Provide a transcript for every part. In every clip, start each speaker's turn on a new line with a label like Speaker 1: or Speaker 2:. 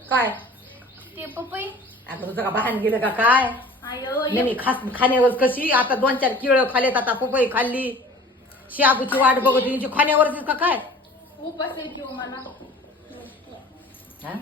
Speaker 1: काय
Speaker 2: ते पपई
Speaker 1: आता तुझं का बहान गेलं का काय
Speaker 2: आयो
Speaker 1: नेहमी खाण्यावर कशी आता 2-4 केळं खाल्लेत आता पपई खाल्ली शाबूची वाट बघत तिची खाण्यावरच का काय
Speaker 2: उपास आहे की हो मला
Speaker 1: हा?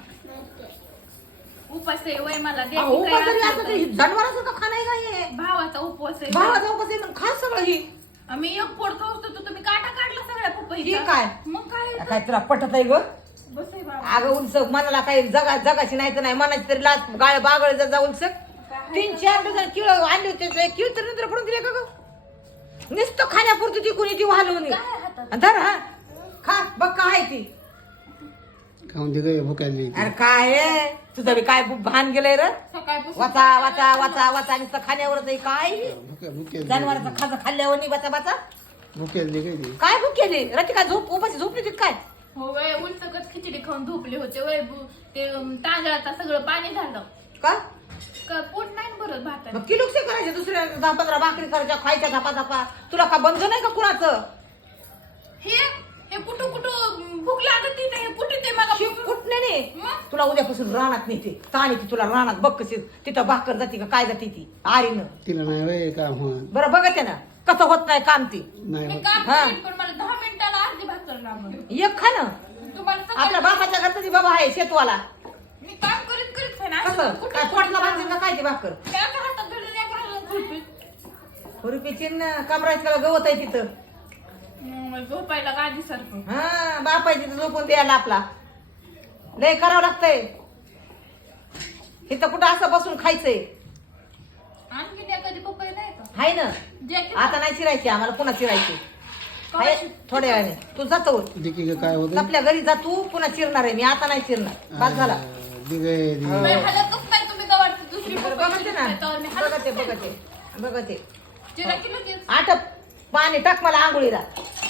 Speaker 2: उपास आहे वय मला दे
Speaker 1: अहो,
Speaker 2: की
Speaker 1: उपास
Speaker 2: काय
Speaker 1: जरी
Speaker 2: असेल
Speaker 1: असलं
Speaker 2: तर.
Speaker 1: तरी जनावराचं का खाणं आहे काय हे?
Speaker 2: भावाचा उपवास आहे
Speaker 1: भावाचा उपास आहे मग खा सगळं ही
Speaker 2: आम्ही एक फोड खाऊ तर तुम्ही काटा काढला सगळ्या
Speaker 1: ही
Speaker 2: पपईचा
Speaker 1: काय
Speaker 2: मग काय
Speaker 1: काय तुला पटत आहे ग
Speaker 2: बस आहे बाबा
Speaker 1: अगं उलसक मनाला काही जगाची नाही तर नाही मनाची तरी लाच गाळ बागळ जा उलसक 3-4 डझन किळ आणले होते किळ तर नंतर पडून दिले का ग नुसतं खाण्यापुरती ती कोणी ती वाहलवून
Speaker 2: काय हातात
Speaker 1: धर हा खा बघ काय ती
Speaker 3: खाऊन दे गं भुकायली
Speaker 1: अरे काय आहे? तुझं बी काय भान गेलंय र
Speaker 2: सकाळपासून
Speaker 1: वाचा वाचा वाचा वाचा नुसतं खाण्यावरच आहे काय
Speaker 3: भुकेल
Speaker 1: जनावराचं खाजं खाल्ल्यावर नाही वाचा वाचा
Speaker 3: भुकेल दे काय
Speaker 1: काय भूक केली रात्री काय झोप उपाशी झोपली होती काय
Speaker 2: हो वय उलटकच खिचडी खाऊन झोपले होते वय ते तांदळाचं सगळं पाणी झालं
Speaker 1: का
Speaker 2: पोट नाही भरत भातात
Speaker 1: मग किलोक्षे करायचे दुसऱ्या 10-15 भाकरी करायच्या खायच्या धापा तुला का बंद नाही का कुणाचं
Speaker 2: हे कुठं भूक लागत नाही हे कुठे ते मग
Speaker 1: कुठने नाही
Speaker 2: मग?
Speaker 1: तुला उद्यापासून रानात नेते ताणी ती तुला रानात बघ कशी तिथं भाकर जाती का काय जाती ती आरीनं
Speaker 3: तिला नाही वय काम होत
Speaker 1: बरं बघते ना कसं होत नाही काम ती
Speaker 3: नाही
Speaker 2: मी
Speaker 3: होत.
Speaker 2: काम
Speaker 1: हा.
Speaker 2: करीन पण मला 10 मिनिटाला अर्धी भाकर लागल
Speaker 1: एक खा ना
Speaker 2: तुम्हाला
Speaker 1: आपल्या बापाच्या घरचा बाबा आहे शेतवाला
Speaker 2: मी काम करीत खाईन
Speaker 1: कसं काय पोटला बांधून का काय ती भाकर
Speaker 2: त्याच्या हातात धरून एक घालून खुरपीत.
Speaker 1: खुरपीची कमरायचं गवत आहे तिथं
Speaker 2: झोपायला गादी सारखं
Speaker 1: हा बापाय तिथं झोपून द्यायला आपला लय करावं लागतंय इथं कुठं असं बसून खायचंय
Speaker 2: आणखी एखादी पपई नाही का
Speaker 1: हाय ना
Speaker 2: जे की-
Speaker 1: आता नाही चिरायची आम्हाला पुन्हा चिरायची आहे थोड्या वेळाने तू जातो
Speaker 3: देखी गं काय होत
Speaker 1: आपल्या घरी जा तू पुन्हा चिरणार आहे मी आता नाही चिरणार बाद झाला
Speaker 3: दे गं दे.
Speaker 2: बाई, हलतच नाही तुम्ही गवारची दुसरी
Speaker 1: बरं
Speaker 2: पपई
Speaker 1: बघते ना
Speaker 2: त्याच्यावर मी हलतच
Speaker 1: बघते
Speaker 2: नाही.
Speaker 1: बघते बघते
Speaker 2: चिरा की लगेच.
Speaker 1: आटप पाणी टाक मला आंघोळीला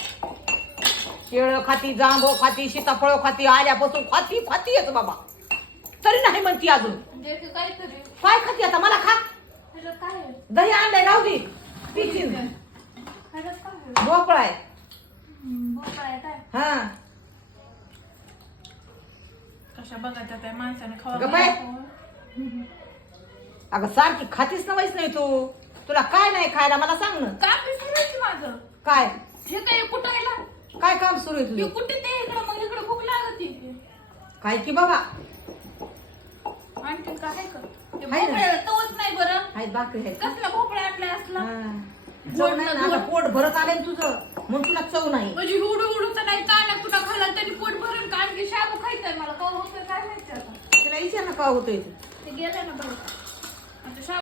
Speaker 1: केळ खाती जांभो खाती सीताफळ खाती आल्यापासून खाती खाती येतो बाबा तरी नाही म्हणती अजून
Speaker 2: जे की काहीतरी
Speaker 1: काय खाती आता मला खा
Speaker 2: ह्याच्यात काय आहे?
Speaker 1: दही आणलंय राहू दे पिचिन
Speaker 2: ह्याच्यात काय आहे?
Speaker 1: भोपळा आहे
Speaker 2: भोपळा आहे काय
Speaker 1: हा
Speaker 2: कशा बघायच्या त्या माणसाने खावा
Speaker 1: अगं बाई. अगं सारखी खातीच ना वैस नाही तू तुला काय नाही खायला मला सांग ना
Speaker 2: काम विसरायचं माझं
Speaker 1: काय
Speaker 2: हे काय कुठायला
Speaker 1: काय काम सुरू आहे
Speaker 2: हे
Speaker 1: तुझं
Speaker 2: कुठे ते इकडं मग इकडं भूक लागत
Speaker 1: काय की बाबा
Speaker 2: आणखी काय कर ते
Speaker 1: आहे ना.
Speaker 2: भोपळ्याला तवच नाही बरं
Speaker 1: आहेत भाकरी आहेत का?
Speaker 2: कसला भोपळा आणलाय असला
Speaker 1: हा. चव नाही ना, आता पोट भरत आले तुझं म्हणून तुला चव नाही
Speaker 2: म्हणजे उडूचं नाही काना तुला खाला तरी पोट भरून का आणखी शाबू खायचंय मला का होतं काय माहिती आता
Speaker 1: तिला विचार ना का होतोय
Speaker 2: ते गेलं ना बरं आता शाबू